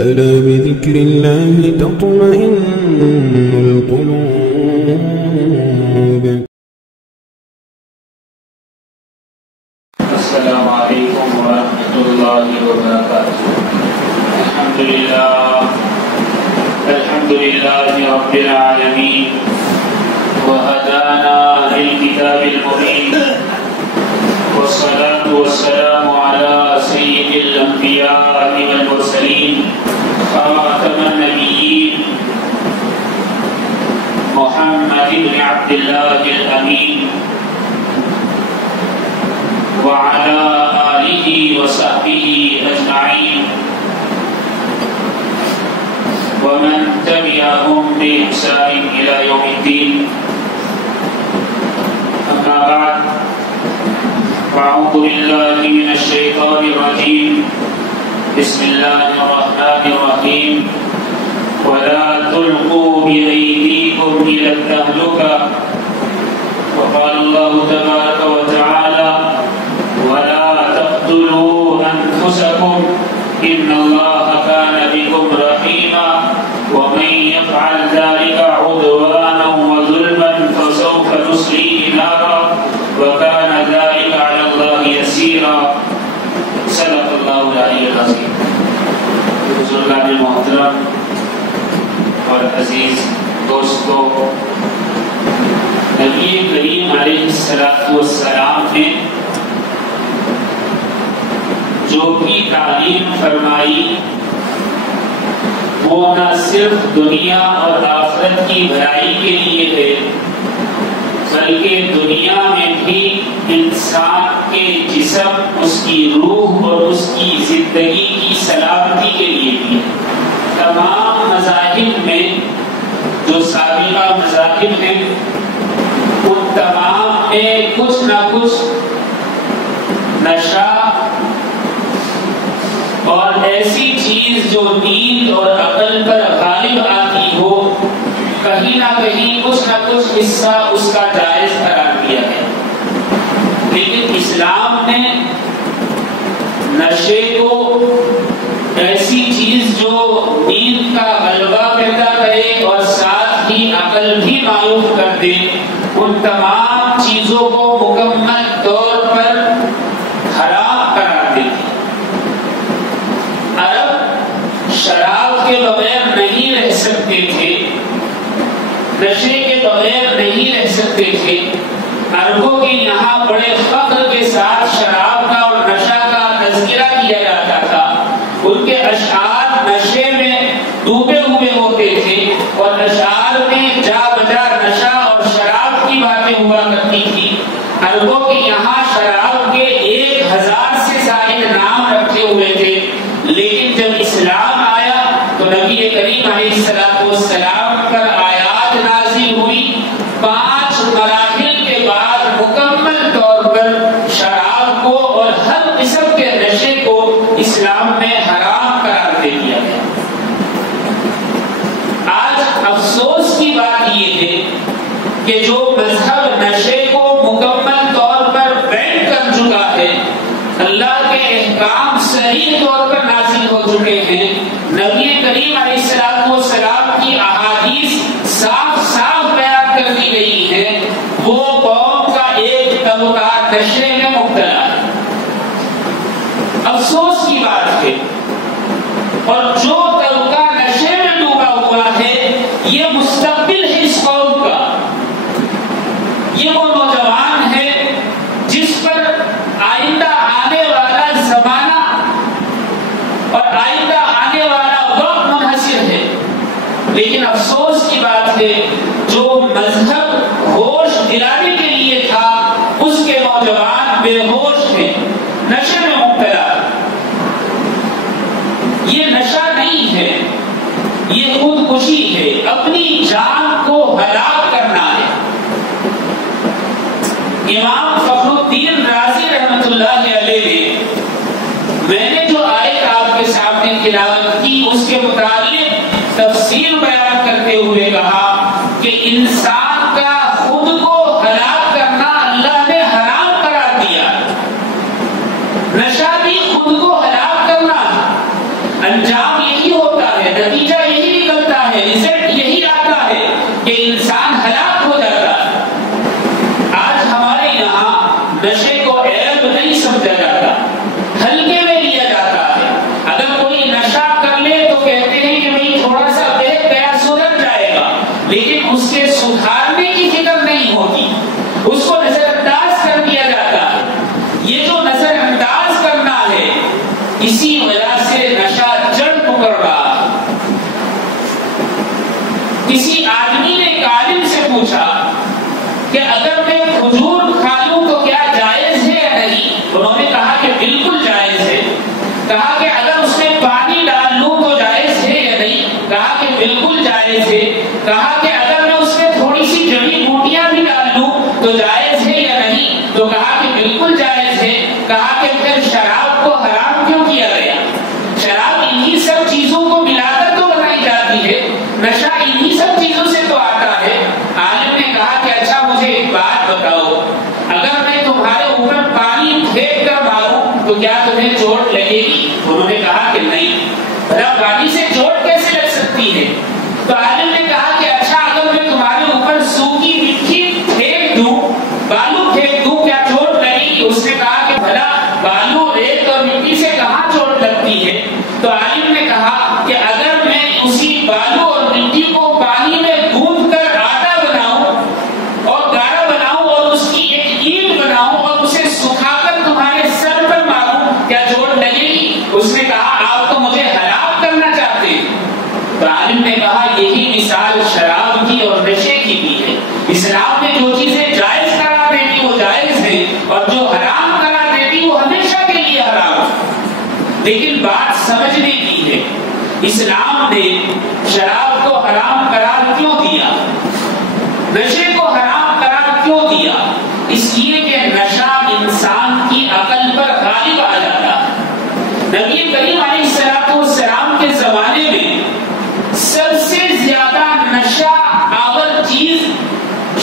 ألا بذكر الله تطمئن القلوب. السلام عليكم ورحمة الله وبركاته. الحمد لله رب العالمين وهدانا للكتاب المبين والصلاة والسلام على سيد الأنبياء والمرسلين خاتم النبيين محمد بن عبد الله الأمين وعلى آله وصحبه أجمعين ومن تبعهم بإحسان إلى يوم الدين. أما بعد، أعوذ بالله من الشيطان الرجيم. بسم الله الرحمن الرحيم. ولا تلقوا بأيديكم إلى التهلكة. وقال الله تبارك وتعالى: ولا تقتلوا أنفسكم إن الله كان بكم رحيما ومن يفعل ذلك عدوانا وظلما فسوف نصليه نارا وكان ذلك على الله يسيرا. صدق اللہ العلی العظیم. بزرگان محترم اور عزیز دوستو، نبی کریم علیہ السلام نے جو بھی تعلیم فرمائی وہ نہ صرف دنیا اور آخرت کی بھلائی کے لیے ہے، بلکہ دنیا میں بھی انسان کے جسم، اس کی روح اور اس کی زندگی کی سلامتی کے لیے بھی. تمام مذاہب میں جو سابقہ مذاہب ہیں ان تمام میں کچھ نہ کچھ نشہ اور ایسی چیز جو نیند اور عقل پر غالب آتی ہو، کہیں نہ کہیں کچھ نہ کچھ حصہ اس کا جائز قرار دیا ہے. لیکن اسلام نے نشے کو ایسی چیز جو نیند کا غلبہ پیدا کرے اور ساتھ ہی عقل بھی معروف کر دے، ان تمام چیزوں کو مکمل طور پر حرام قرار دے. عرب شراب کے بغیر نہیں رہ سکتے تھے، نشے کے بغیر نہیں رہ سکتے تھے. عربوں کے یہاں بڑے فخر کے ساتھ شراب کا اور نشہ کا تذکرہ کیا جاتا تھا. ان کے اشعار نشے میں ڈوبے ہوئے ہوتے تھے اور اشعار میں جا بجا نشہ اور شراب کی باتیں ہوا کرتی تھی. عربوں کے یہاں شراب کے 1000 سے زائد نام رکھے ہوئے تھے. لیکن جب اسلام آیا تو نبی کریم علیہ السلام پر آیات نازل ہوئی. 5 مراحل کے بعد مکمل طور پر شراب کو اور ہر قسم کے نشے کو اسلام میں حرام قرار دے دیا گیا. آج افسوس کی بات یہ ہے کہ جو مذہب نشے کو مکمل طور پر بین کر چکا ہے، اللہ کے احکام صحیح طور پر نازل ہو چکے ہیں، نبی کریم علیہ السلام کی احادیث صاف صاف بیان کر دی گئی ہے، وہ قوم کا ایک طبقہ نشے میں مبتلا ہے. افسوس کی بات ہے. اور جو طبقہ نشے میں ڈوبا ہوا ہے یہ مستقبل ہے اس قوم کا. یہ وہ نوجوان ہے جس پر آئندہ آنے والا زمانہ اور آئندہ آنے والا وقت منحصر ہے. لیکن افسوس کی بات ہے جو مذہب ہوش دلانے کے لیے تھا اس کے نوجوان بے ہوش ہیں، نشے میں مبتلا. یہ نشہ نہیں ہے، یہ خودکشی ہے، اپنی جان کو ہلاک کرنا ہے. امام فخر الدین رازی رحمۃ اللہ علیہ نے میں نے جو آیت آپ کے سامنے تلاوت کی اس کے متعلق تفسیر بیان کرتے ہوئے کہا کہ انسان کا خود کو ہلاک کرنا اللہ نے حرام قرار دیا. نشہ بھی خود کو ہلاک کرنا انجام یہی ہوتا بالکل جائز ہے. کہا کہ اگر میں اس میں تھوڑی سی جڑی بوٹیاں بھی ڈال دوں تو جائز ہے یا نہیں؟ تو کہا کہ بالکل جائز ہے. کہا کہ پھر شراب کو حرام کیوں کیا گیا؟ شراب انہی سب چیزوں کو ملا کر تو بنائی جاتی ہے، نشہ انہی سب چیزوں سے تو آتا ہے. عالم نے کہا کہ اچھا مجھے ایک بات بتاؤ، اگر میں تمہارے اوپر پانی پھینک کر ماروں تو کیا تمہیں چوٹ لگے گی؟ انہوں نے کہا کہ نہیں. بھلا پانی سے چوٹ کیسے لگ سکتی ہے؟ تو عالم نے کہا کہ اچھا اگر میں تمہارے اوپر سوکھی مٹی پھینک دوں، بالو پھینک دوں، کیا چوٹ لگے گی؟ اس نے کہا کہ بھلا بالو، ریت اور مٹی سے کہاں چوٹ لگتی ہے؟ تو عالم نے کہا کہ اگر میں اسی بالو اور مٹی کو پانی میں گوندھ کر آٹا بناؤں اور گاڑا بناؤں اور اس کی ایک اینٹ بناؤں اور اسے سکھا کر تمہارے سر پر ماروں، کیا چوٹ لگے گی؟ اس نے کہا آپ تو مجھے ہلاک کرنا چاہتے ہیں. تو عالم نے کہا یہی مثال شراب کی اور نشے کی بھی ہے. اسلام نے جو چیزیں جائز قرار دیتی وہ جائز ہے، اور جو حرام قرار دیتی وہ ہمیشہ کے لیے حرام ہے. لیکن بات سمجھنے کی ہے، اسلام نے شراب کو حرام قرار کیوں دیا، نشے کو حرام قرار کیوں دیا؟ اس لیے کہ نشہ انسان کی عقل پر غالب آ جاتا ہے. نبی کریم علیہ السلام کے زمانے میں سب سے زیادہ نشہ آور چیز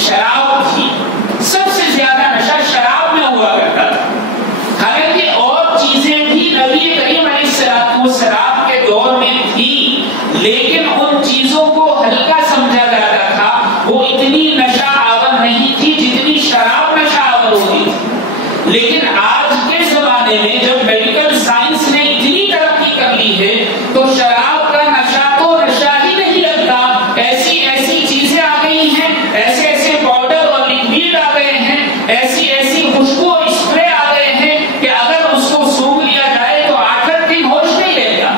شراب تھی. سب سے زیادہ نشہ شراب میں ہوا کرتا تھا. حالانکہ اور چیزیں بھی نبی کریم علیہ السلام کے دور میں تھی، لیکن ان چیزوں کو ہلکا سمجھا جاتا تھا. وہ اتنی نشہ آور نہیں تھی جتنی شراب نشہ آور ہوتی تھی. لیکن آج کے زمانے میں جب میڈیکل سائنس نے اتنی ترقی کر لی ہے تو شراب کا نشہ تو نشہ ہی نہیں لگتا. ایسی ایسی چیزیں آ گئی ہیں، ایسے ایسے پاؤڈر اور لکوڈ آ گئے ہیں، ایسی ایسی خوشبو اور اسپرے آ گئے ہیں کہ اگر اس کو سونگھ لیا جائے تو 8 دن ہوش نہیں رہتا.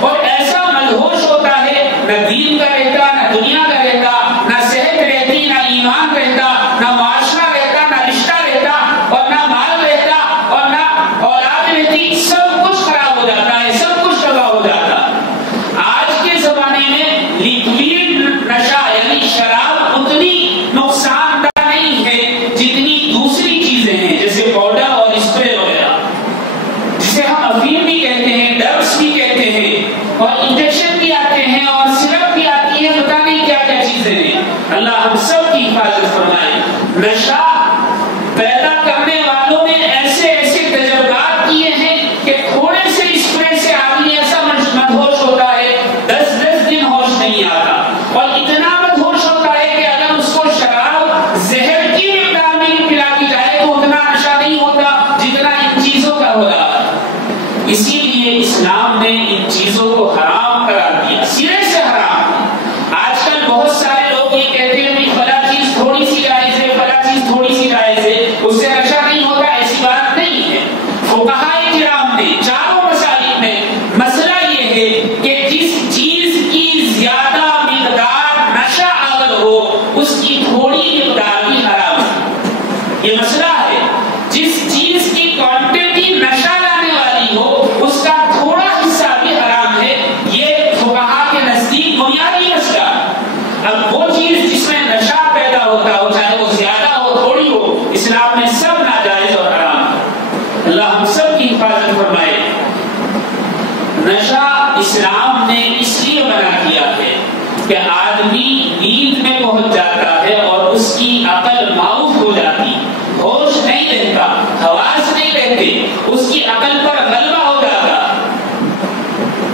اور ایسا مدہوش ہوتا ہے، نہ دین کا رہتا، نہ دنیا کا رہتا، نہ صحت رہتی، نہ ایمان رہتا، نہ معاشرہ رہتا، نہ رشتہ رہتا، اور نہ مال رہتا، اور نہ اولاد رہتی. سب کچھ خراب ہو جاتا ہے، سب کچھ تباہ ہو جاتا. آج کے زمانے میں لیکوڈ نشہ یعنی شراب اتنی نقصان دہ نہیں ہے جتنی دوسری چیزیں ہیں، جیسے پاؤڈر اور اسپرے وغیرہ، جسے ہم افیم بھی کہتے ہیں، ڈرگس بھی کہتے ہیں، اور انجیکشن بھی آتے ہیں، اور سرپ بھی آتی ہے، پتہ نہیں کیا کیا چیزیں ہیں. اللہ ہم سب کی حفاظت فرمائے. نشہ پیدا کرنے والوں نے ایسے ایسے تجربات کیے ہیں کہ تھوڑے سے اسپرے سے آدمی ایسا مدہوش ہوتا ہے 10 دن ہوش نہیں آتا. اور اتنا مدہوش ہوتا ہے کہ اگر اس کو شراب زہر کی مقدار میں پلا دی جائے تو اتنا نشہ نہیں ہوتا جتنا ان چیزوں کا ہو رہا ہے. اسی لیے اسلام نے ان چیزوں کو حرام قرار دیا، سرے سے حرام. آج کل بہت سارے لوگ یہ کہتے ہیں کہ فلاں چیز تھوڑی سی جائز ہے، فلاں چیز تھوڑی سی جائز ہے، اس سے نشہ نہیں ہوتا. ایسی بات نہیں ہے. فقہائے کرام نے چاروں مسالک میں مسئلہ یہ ہے کہ جس چیز کی زیادہ مقدار نشہ آور ہو اس کی تھوڑی مقدار بھی حرام ہے. یہ مسئلہ ہے. جس چیز کی کوانٹٹی نشہ لانے والی ہو اس کا تھوڑا حصہ بھی حرام ہے. یہ فقہا کے نزدیک بنیادی مسئلہ. اب وہ چیز جس میں نشہ پیدا ہوتا ہو، چاہے وہ زیادہ ہو تھوڑی ہو، اسلام میں سب ناجائز اور حرام ہے. اللہ ہم سب کی حفاظت فرمائے. نشہ اسلام نے اس لیے منع کیا ہے کہ آدمی نیند میں پہنچ جاتا ہے اور اس کی عقل معاف ہو جاتی، ہوش نہیں رہتا، حواس نہیں رہتے، اس کی عقل پر غلبہ ہو جاتا.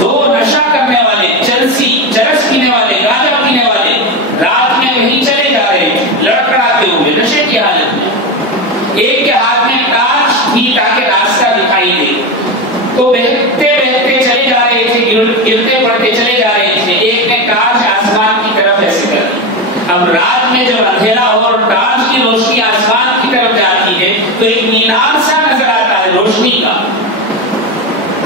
دو نشہ کرنے والے، چرس پینے والے، گاجر پینے والے رات میں کہیں چلے جا رہے لڑکڑاتے ہوئے نشے کی حالت میں. ایک کے ہاتھ میں ٹارچ تھی تاکہ راستہ دکھائی دے، تو بہتے بہتے چلے جا رہے تھے، گرتے پڑتے چلے جا رہے تھے. ایک نے ٹارچ آسمان کی طرف ایسے کر دی. اب رات میں جب اندھیرا ہو اور ٹارچ کی روشنی آسمان کی طرف جاتی ہے تو ایک مینار سا نظر آتا ہے روشنی کا.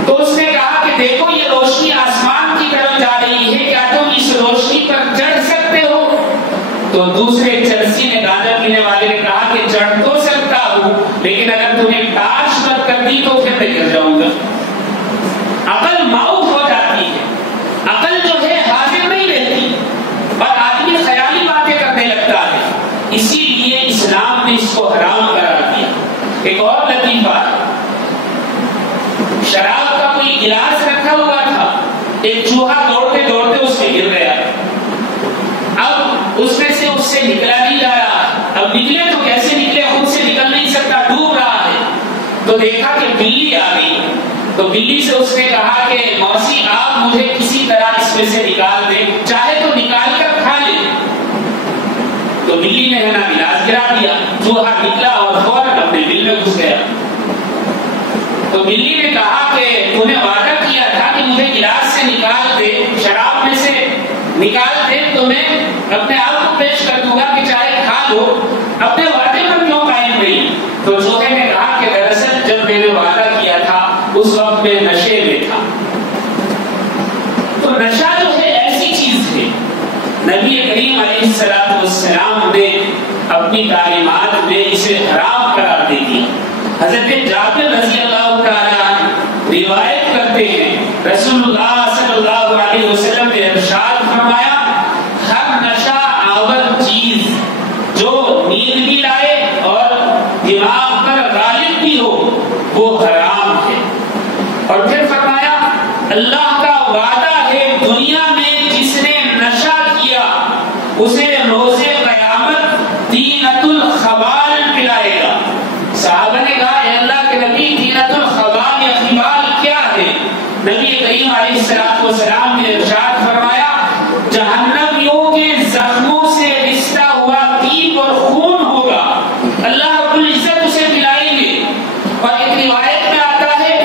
تو اس نے کہا کہ دیکھو یہ روشنی آسمان کی طرف جا رہی ہے، کیا تم اس روشنی پر چڑھ سکتے ہو؟ تو دوسرے چرسی نے، گاجر پینے والے نے کہا کہ چڑھ تو سکتا ہوں، لیکن اگر تمہیں ٹارچ مت کر دی تو پھر میں گر جاؤں گا. عقل معاف ہو جاتی ہے. عقل جو ہے حاضر نہیں رہتی. دوڑتے دوڑتے اس میں گر گیا. اب اس میں سے نکلا نہیں جا رہا. اب نکلے تو کیسے نکلے؟ خود سے نکل نہیں سکتا, ڈوب رہا ہے. تو دیکھا کہ بلی آ گئی. تو بلی سے اس نے کہا کہ موسی آپ مجھے کسی طرح اس میں سے نکال دیں, چاہے تو نکال کر کھا لیں. تو بلی نے نا گلاس گرا دیا, چوہا نکلا اور فوراً اپنے بل میں گھس گیا. تو بلی نے کہا کہ تو نے وعدہ کیا تھا کہ مجھے گلاس سے نکال دے, شراب میں سے نکال دے تو میں اپنے آپ کو پیش کر دوں گا کہ چاہے کھا لو, اپنے وعدے پر کیوں قائم رہی؟ تو چوہے نے کہا کہ دراصل جب میں نے وعدہ کیا تھا اس وقت میں نشے میں تھا. تو نشہ جو ہے ایسی چیز ہے, نبی کریم علیہ السلام نے اپنی تعلیمات میں اسے حرام قرار دے دی. حضرت جابر رضی اللہ تعالی عنہ روایت کرتے ہیں رسول اللہ صلی اللہ علیہ وسلم نے ارشاد فرمایا, ہر نشہ آور چیز جو نیند بھی لائے اور دماغ پر غالب بھی ہو وہ حرام ہے. اور پھر فرمایا اللہ کا وعدہ ہے دنیا میں جس نے نشہ کیا اسے روزے قیامت طینۃ الخبال پلائے گا. صحابہ نے کہا اے اللہ کے نبی طینۃ الخبال یا خبال کیا ہے؟ نبی کریم علیہ السلام نے ارشاد فرمایا جہنمیوں کے زخموں سے رشتہ ہوا تیپ اور خون ہوگا, اللہ رب العزت اسے پلائیں گے. اور ایک روایت میں آتا ہے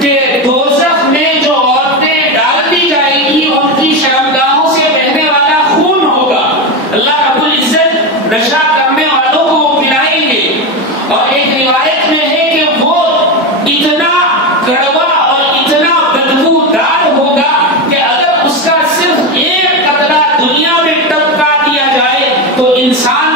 کہ دوزخ میں جو عورتیں ڈال دی جائے گی ان کی شرمگاہوں سے بہنے والا خون ہوگا, اللہ رب العزت نشہ کرنے والوں کو پلائیں گے. اور ایک روایت میں ہے کہ وہ اتنا کڑوا اور اتنا بدبودار ہوگا کہ اگر اس کا صرف ایک قطرہ دنیا میں ٹپکا دیا جائے تو انسان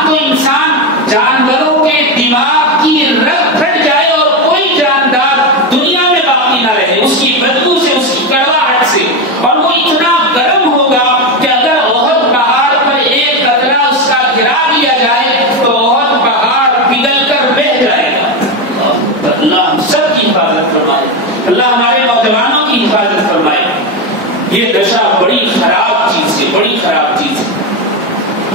جانوروں کے دماغ کی رگ پھٹ جائے اور کوئی جاندار دنیا میں باقی نہ رہے اس کی بدبو سے, اس کی کڑواہٹ سے. اور وہ اتنا گرم ہوگا کہ اگر احد پہاڑ پر ایک قطرہ اس کا گرا دیا جائے تو احد پہاڑ پگھل کر بہہ جائے گا. اللہ ہم سب کی حفاظت فرمائے, اللہ ہمارے نوجوانوں کی حفاظت فرمائے. یہ نشہ بڑی خراب چیز ہے, بڑی خراب چیز ہے.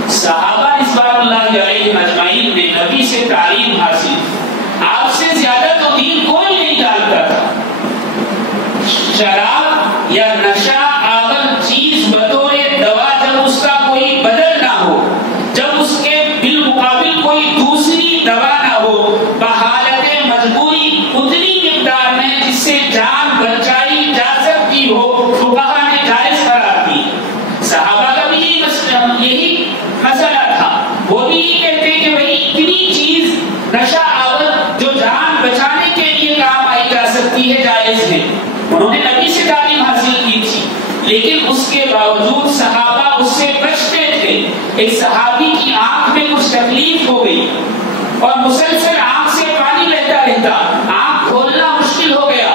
صحابہ رضوان اللہ علیہم اجمعین نے نبی سے تعلیم حاصل, آپ سے زیادہ تو دین کوئی نہیں جانتا تھا. شراب یا نشہ آور چیز بطور دوا جب اس کا کوئی بدل نہ ہو, جب اس کے بالمقابل کوئی دوسری دوا نہ ہو, بحالت مجبوری اتنی مقدار میں جس سے جان بچائی جا سکتی ہو فقہا نے جائز قرار دی. صحابہ کا بھی یہی مسئلہ تھا, وہ بھی یہ کہتے کہ بھائی اتنی چیز نشہ آور جو جان بچانے کے لیے کام آئی جا سکتی ہے جائز ہے. انہوں نے نبی سے تعلیم حاصل کی تھی لیکن اس کے باوجود صحابہ اس سے بچتے تھے. ایک صحابی کی آنکھ میں کچھ تکلیف ہو گئی اور مسلسل آنکھ سے پانی بہتا رہتا, آنکھ کھولنا مشکل ہو گیا.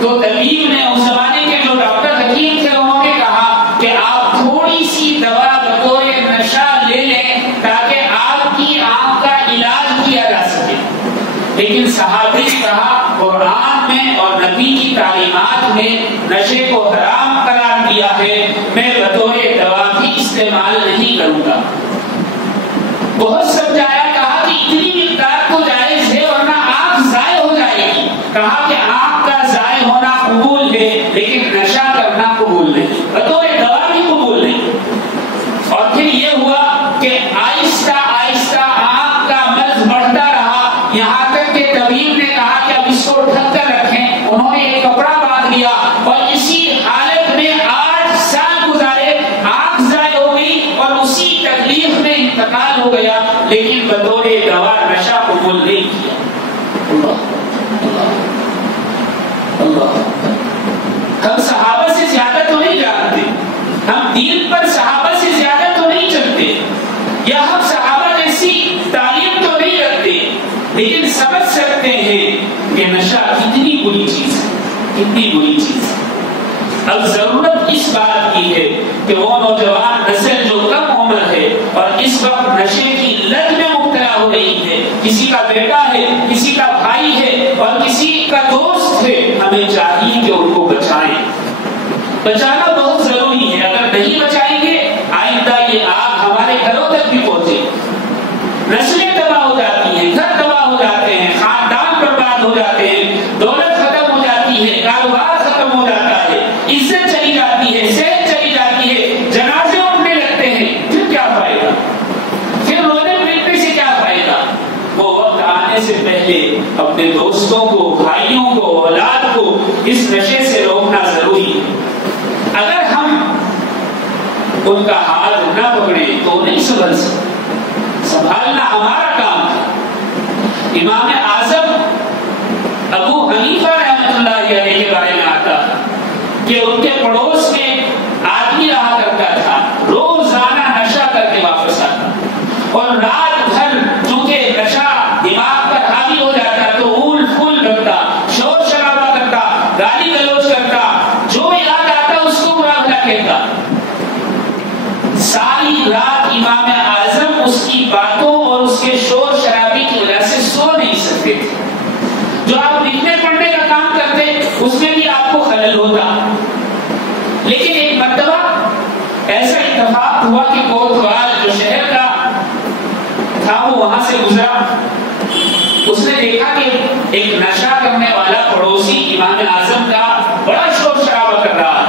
تو طبیب نے اس زمانے کے جو ڈاکٹر حکیم تھے انہوں نے کہا کہ آپ تھوڑی سی دوا بطور نشہ لے لیں تاکہ آپ کی آنکھ کا علاج کیا جا سکے. لیکن صحابی نے کہا قرآن میں اور نبی کی تعلیمات میں نشے کو حرام قرار دیا ہے, میں بطور دوا بھی استعمال نہیں کروں گا. بہت سمجھایا, کہا کہ اتنی مقدار تو جائز ہے ورنہ آنکھ ضائع ہو جائے گی. کہا کہ آنکھ کا ضائع ہونا قبول ہے لیکن نشہ کرنا قبول نہیں, بطور دوا بھی قبول نہیں. اور پھر یہ ہوا کہ آہستہ آہستہ آنکھ کا مرض بڑھتا رہا, یہاں تک کہ طبیب نے کہا کہ اب اس کو ڈھک کر رکھیں. انہوں نے ایک کپڑا باندھ لیا اور اسی حالت میں 8 سال گزارے, آنکھ ضائع ہو گئی اور اسی تکلیف میں انتقال ہو گیا, لیکن بطور دوا نشہ قبول نہیں کیا. اللہ اللہ, ہم صحابہ سے زیادہ تو نہیں جانتے, ہم دین پر صحابہ سے زیادہ تو نہیں چلتے, یا ہم صحابہ جیسی تعلیم تو نہیں رکھتے, لیکن سمجھ سکتے ہیں کہ نشہ کتنی بری چیز ہے, کتنی بری چیز ہے. اب ضرورت اس بات کی ہے کہ وہ نوجوان نسل جو کم عمر ہے اور اس وقت نشے کی لت میں مبتلا ہو رہی ہے, کسی کا بیٹا ہے, کسی کا بھائی ہے اور کسی کا دوست ہے, ہمیں چاہیے کہ ان کو بچائیں. بچانا بہت اس نشے سے روکنا ضروری ہے. اگر ہم ان کا ہاتھ نہ پکڑیں تو نہیں سنبھل سکتے. سنبھالنا ہمارا کام ہے. امام اعظم ابو حنیفہ رحمۃ اللہ علیہ کے بارے میں آتا کہ ان کے پڑوس میں آدمی رہا کرتا تھا, روزانہ نشہ کر کے واپس آتا اور رات بھر چونکہ نشہ دماغ پر حاوی ہو جاتا تو اول پھول کرتا, شور شرابہ کرتا, گالی گلوچ کرتا, جو یاد آتا اس کو برا بھلا کہتا. ساری رات امام اعظم اس کی باتوں اور اس کے شور شرابے کی وجہ سے سو نہیں سکتے تھے. جو آپ لکھنے پڑھنے کا کام کرتے اس میں بھی آپ کو خلل ہوتا. لیکن ایک مرتبہ ایسا اتفاق ہوا کہ کوتوال جو شہر کا تھا وہ وہاں سے گزرا. اس نے دیکھا کہ ایک نشہ کرنے والا پڑوسی امام اعظم کا بڑا شور شرابہ کر رہا.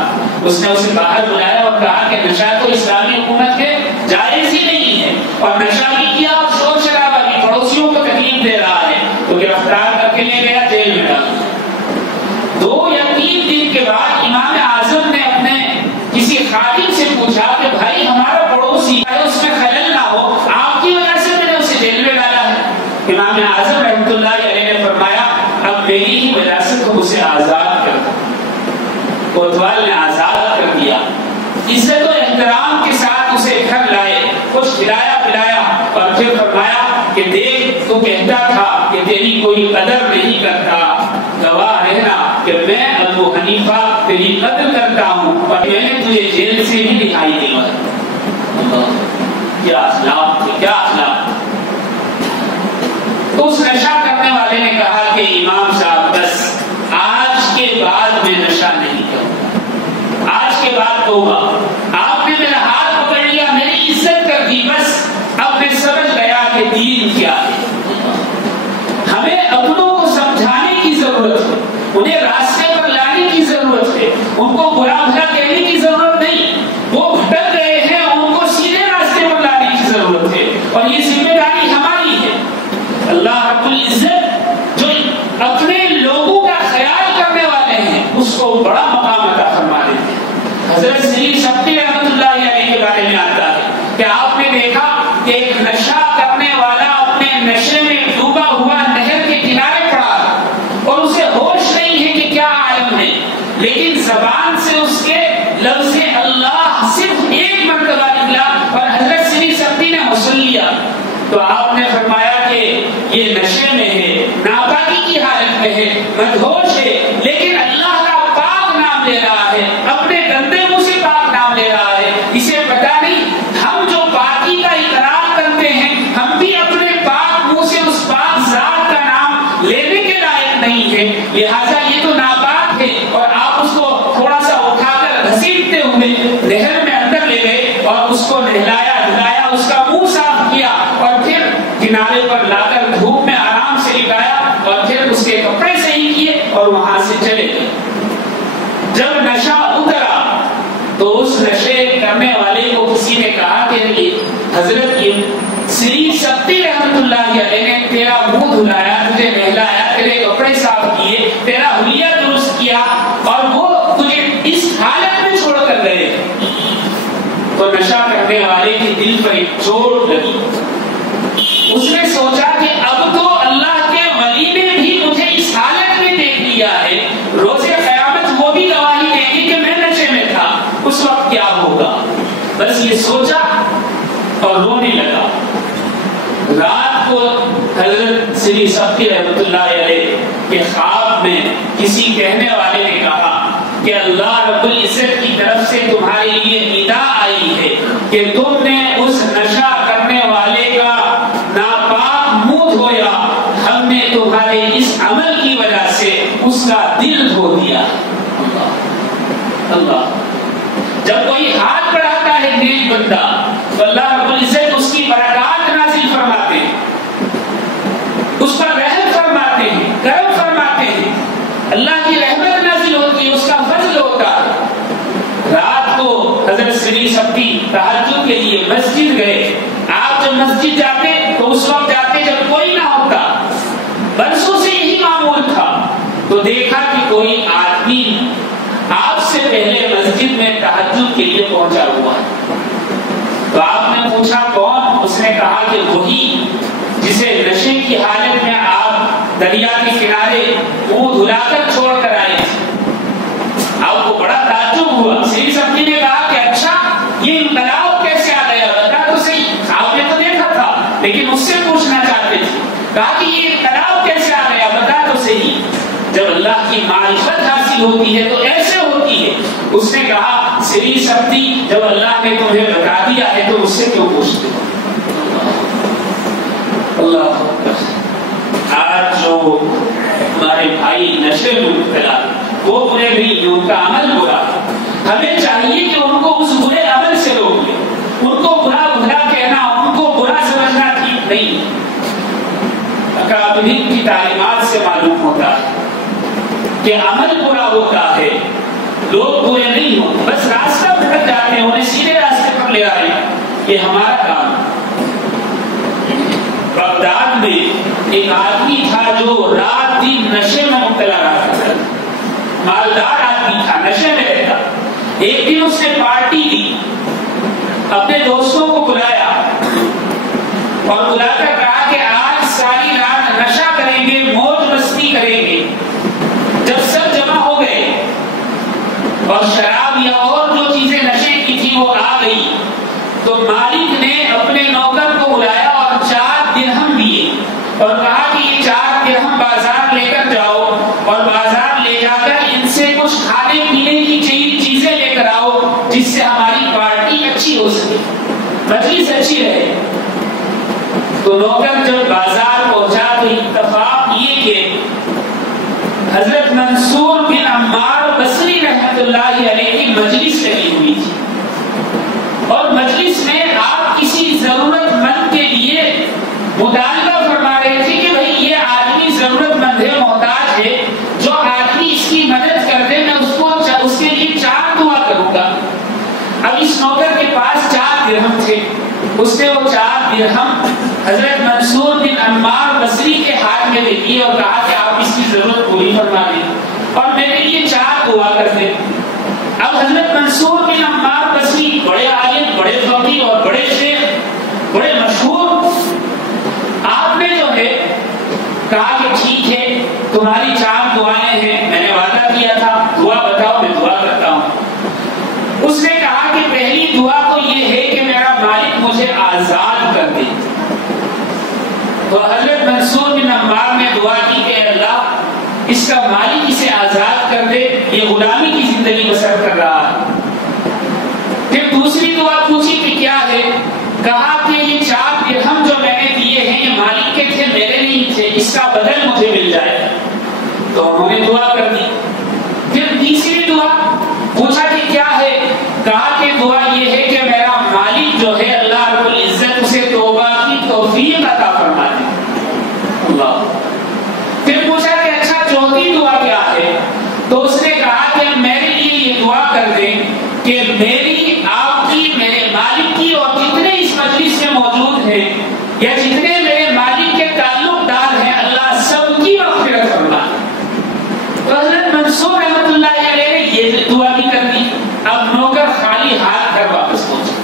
اس نے اسے باہر بلایا اور کہا کہ نشہ تو اسلامی حکومت کے جائز ہی نہیں ہے, اور نشہ بھی کیا اور شور شرابہ بھی, پڑوسیوں کو تکلیف دے رہا ہے. تو گرفتار کر کے لے گیا, جیل میں ڈال. 2 یا 3 دن کے بعد امام اعظم نے اپنے کسی خادم سے پوچھا کہ بھائی ہمارا پڑوسی ہے, اس میں خلل نہ ہو, آپ کی وجہ سے میں نے اسے جیل میں ڈالا ہے. امام اعظم رحمۃ اللہ علیہ نے فرمایا اب میری ہی وجہ سے تم اسے آزاد کر دو. کوتوال نے آزاد کر دیا. عزت و احترام کے ساتھ اسے گھر لائے, کچھ کھلایا پلایا, اور پھر فرمایا کہ دیکھ تو کہتا تھا کہ تیری کوئی قدر نہیں کرتا, گواہ رہنا کہ میں ابو حنیفہ تیری قدر کرتا ہوں اور میں نے تجھے جیل سے بھی رہائی دلوائی. کیا اخلاق تھے, کیا اخلاق. تو اس نشہ کرنے والے نے کہا کہ امام صاحب بس آج کے بعد میں نشہ نہیں کروں, آج کے بعد توبہ. آپ نے میرا ہاتھ پکڑ لیا, میری عزت کر دی, بس اب میں سمجھ گیا کہ دین کیا ہے. ہمیں اپنوں کو سمجھانے کی ضرورت ہے, انہیں راستے پر لانے کی ضرورت ہے, ان کو برا بھلا کہنے کی ضرورت نہیں. وہ بھٹک گئے ہیں, ان کو سیدھے راستے پر لانے کی ضرورت ہے, اور یہ ذمہ داری ہماری ہے. اللہ رب العزت جو اپنے لوگوں کا خیال کرنے والے ہیں اس کو بڑا مقام عطا فرما دیتے ہیں. حضرت سری سبتی رحمۃ اللہ علیہ کے بارے میں آتا ہے کہ آپ نے دیکھا کہ ایک نشہ کرنے والا اپنے نشے میں ڈوبا ہوا نہر کے کنارے پڑا اور اسے ہوش نہیں ہے کہ کیا عالم ہے, لیکن زبان سے اس کے لفظ اللہ صرف ایک مرتبہ نکلا اور حضرت سری سبتی نے غسل لیا. تو آپ نے فرمایا کہ یہ نشے میں ہے, ناپاکی کی حالت میں ہے, مدہوش ہے, لیکن اللہ کا پاک نام لے رہا ہے, اپنے گندے منہ سے پاک نام لے رہا ہے. اسے پتا نہیں ہم جو پاکی کا اقرار کرتے ہیں ہم بھی اپنے پاک منہ سے اس پاک ذات کا نام لینے کے لائق نہیں ہے, لہذا یہ تو ناپاک ہے. اور آپ اس کو تھوڑا سا اٹھا کر گھسیٹتے ہوئے نہر میں اندر لے گئے اور اس کو نہلایا دھلایا, اس کا منہ صاف کیا اور پھر کنارے پر لا کر دھوپ میں آرام سے لٹایا اور پھر اس کے کپڑے صحیح کیے اور وہاں سے چلے گئے. جب نشہ اترا تو اس نشے کرنے والے کو کسی نے کہا کہ حضرت سری سبتی رحمۃ اللہ علیہ نے تیرا منہ دھلایا, تجھے نہلایا, تیرے کپڑے صاف کیے, تیرا حلیہ درست کیا اور وہ تجھے اس حالت میں چھوڑ کر گئے. تو نشہ کرنے والے کے دل پر ایک چوٹ لگی. اس نے سوچا کہ اب تو اللہ کے ولی نے بھی مجھے اس حالت میں دیکھ لیا ہے, روز قیامت وہ بھی گواہی دے گی کہ میں نشے میں تھا, اس وقت کیا ہوگا. بس یہ سوچا اور رونے لگا. رات کو حضرت سری سبتی رحمۃ اللہ علیہ کے خواب میں کسی کہنے والے نے کہا کہ اللہ رب العزت کی طرف سے تمہارے لیے ندا آئی ہے کہ تم نے اس نشہ کرنے والے کا ناپاک منہ دھویا, ہم نے تمہارے اس عمل کی وجہ سے اس کا دل دھو دیا. اللہ جب کوئی ہاتھ بڑھاتا ہے نیک بندہ تو اللہ رب العزت اس کی برکات نازل فرماتے ہیں, اس پر رحم فرماتے ہیں, کرم فرماتے ہیں, اللہ کی رحمت نازل ہوتی ہے, اس کا فضل ہوتا ہے. رات کو حضرت سری سبتی تہجد کے لیے مسجد گئے. آپ جب مسجد جاتے تو اس وقت جاتے جب کوئی نہ ہوتا, برسوں سے یہی معمول تھا. تو دیکھا کہ کوئی آدمی پہلے مسجد میں تہجد کے لیے پہنچا ہوا ہے۔ تو آپ نے پوچھا کون؟ اس نے کہا کہ وہی جسے نشے کی حالت میں آپ دریا کے کنارے منہ دھلا کر چھوڑ کر آئے تھے۔ آپ کو بڑا تعجب ہوا۔ سیدھی سبزی نے کہا کہ اچھا یہ انقلاب کیسے آ گیا، بتا تو صحیح، آپ نے تو دیکھا تھا لیکن اس سے پوچھنا چاہتے تھے۔ کہا کہ یہ انقلاب کیسے آ گیا، بتا تو صحیح۔ جب اللہ کی معرفت حاصل ہوتی ہے تو ایسے ہوتی ہے۔ اس نے کہا سری سبزی جب اللہ نے تمہیں بتا دیا ہے تو اس سے کیوں پوچھتے ہو؟ اللہ، آج جو ہمارے بھائی نشے میں مبتلا وہ برے نہیں، ان کا عمل برا، ہمیں چاہیے کہ ان کو اس برے عمل سے روکیں۔ ان کو برا بھلا کہنا، ان کو برا سمجھنا ٹھیک نہیں۔ اکابرین کی تعلیمات سے معلوم ہوتا ہے کہ عمل برا ہوتا ہے، لوگ برے نہیں ہوں، بس راستہ بھٹک جاتے ہیں، انہیں سیدھے راستے پر لے آئے، یہ ہمارا کام۔ بغداد میں ایک آدمی تھا جو رات دن نشے میں مبتلا رہتا تھا، مالدار آدمی تھا، نشے میں رہتا۔ ایک دن اس نے پارٹی دی، اپنے دوستوں کو بلایا اور بلا کر کہا کہ آج ساری رات نشہ کریں گے، موج مستی کریں گے۔ جب سب جمع ہو گئے اور شراب یا اور جو چیزیں نشے کی تھی وہ آ گئی تو مالک نے اپنے نوکر کو بلایا اور 4 درہم دیے اور کہا کہ یہ 4 درہم بازار لے کر جاؤ اور بازار لے جا کر ان سے کچھ کھانے پینے کی چیزیں لے کر آؤ جس سے ہماری پارٹی اچھی ہو سکے، مجلس اچھی رہے۔ تو نوکر جب بازار پہنچا تو اتفاق یہ کہ حضرت منصور بن عمار بصری رحمت اللہ علیہ کی مجلس لگی ہوئی تھی، اور مجلس میں آپ کسی ضرورت مند کے لیے مطالبہ فرما رہے تھے کہ بھائی یہ آدمی ضرورت مند ہے، محتاج ہے، جو آدمی اس کی مدد کر دے میں اس کے لیے 4 دعا کروں گا۔ اب اس نوکر کے پاس 4 درہم تھے، اس نے وہ 4 درہم حضرت منصور بن عمار بصری کے ہاتھ میں دے دیے اور کہا کہ آپ اس کی ضرورت پوری فرما دیں اور میرے لیے 4 دعا کر دیں۔ اب حضرت منصور بن عمار بصری بڑے عالم، بڑے فقیہ اور بڑے شیخ، بڑے مشہور، آپ نے جو ہے کہا کہ ٹھیک ہے تمہاری 4 دعائیں ہیں، میں نے وعدہ کیا تھا، دعا بتاؤ میں دعا کرتا ہوں۔ اس نے کہا کہ پہلی دعا تو یہ ہے کہ میرا مالک مجھے آزاد کر دے۔ تو حضرت منصور بن عمار نے دعا کی کہ اللہ اس کا مالک اسے آزاد کر دے، یہ غلامی کی زندگی بسر کر رہا ہے۔ پھر دوسری دعا پوچھی کہ کیا ہے؟ کہا کہ یہ 4 درہم جو میں نے دیے ہیں یہ مالک کے تھے، میرے نہیں تھے، اس کا بدل مجھے مل جائے۔ تو انہوں نے دعا کر دی۔ پھر تیسری دعا پوچھا کہ کیا ہے؟ کہا کہ دعا یہ ہے کہ میرا مالک جو ہے اللہ رب العزت اسے توبہ کی توفیق عطا فرما دے۔ اللہ۔ پھر پوچھا کہ اچھا چوتھی دعا کیا ہے؟ تو اس نے کہا کہ میرے لیے یہ دعا کر دیں کہ میری، آپ کی، میرے مالک کی اور جتنے اس مجلس میں موجود ہیں یا جتنے میرے مالک کے تعلق دار ہیں اللہ سب کی مغفرت فرما دے۔ تو حضرت منصور رحمت اللہ علیہ نے یہ دعا بھی کر دی۔ اب نوکر خالی ہاتھ کر واپس پہنچا۔